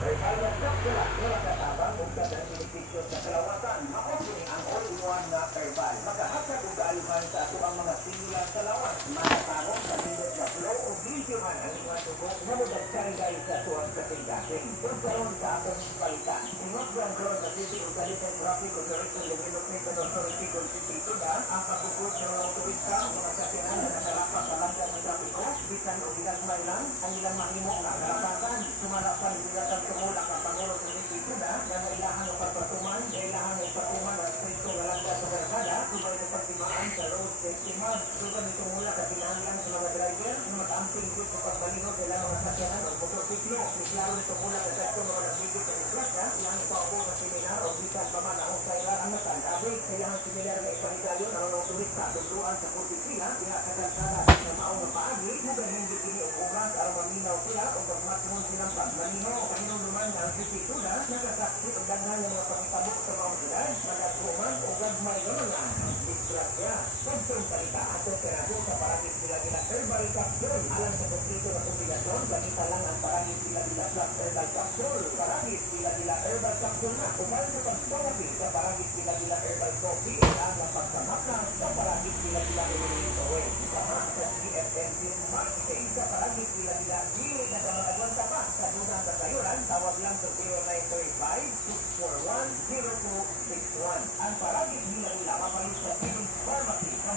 Herbal na kapsula na makatabang kung kadang benepisyo sa kalawatan. Ako kini ang all-in-one na herbal. Makahatag og kaaluhan sa ato ang mga singular sa lawas. Makatarong sa nindot na flow o video man ang inyong tubok na mudagkay guys sa tuwang kating-gating. Kung karoon sa atong palitan. Ingat brand road na city o kalitan traffic o direction development and authority kung city na ang pagpuput ng mga turista, mga kasinan na nakalapas sa langgang ng traffic o bisan o ginagmay lang ang ilang mahimo na kalapatan. Sumalapan bilatang tumulak ang Pangulo sa city na nangailangan ng pagpatuman, kailangan ng patuman at stricto ng langgang sa barkada, subay na pagtimaan sa road safety month. Sugan ito mula sa pinanglan sa mga driver na mag-amping good sa pagbalingod nila mga kasinan o motorsiklo. Klaro nito mula sa sektor ng mga nagbigit sa disgrasya, ilang paupo sa seminar o bisan pa man ang kailan ang matandabay. Kailangan similar na ipanigalyo ng mga turista tuluan sa Kurtisila, kaya kakalsada na maong paagi, mugan hindi kini o oras para maminaw sila o pagmatmon silang pagmalinaw. Panginoon naman ang sisituna, nakasaksi o danghan ng mga pagtabok sa mga syudad, magatuman o gagmay naman ang disgrasya. Pagtong salita ato kanado sa paragis sila herbal capsule. Alang sa kumplito na kombinasyon, ganita lang ang paragis sila plus herbal capsule. Paragis sila herbal capsule na. Kumal sa pagtawagi sa paragis sila herbal coffee, ang pagsamaka sa paragis sila eliminating oil. Sama sa CFNC marketing sa paragis sila gili na kamatagwan ka pa sa dunang kasayuran, tawag lang sa 0935-641-0261. Ang paragis nila mapalit sa Philips Pharmacy sa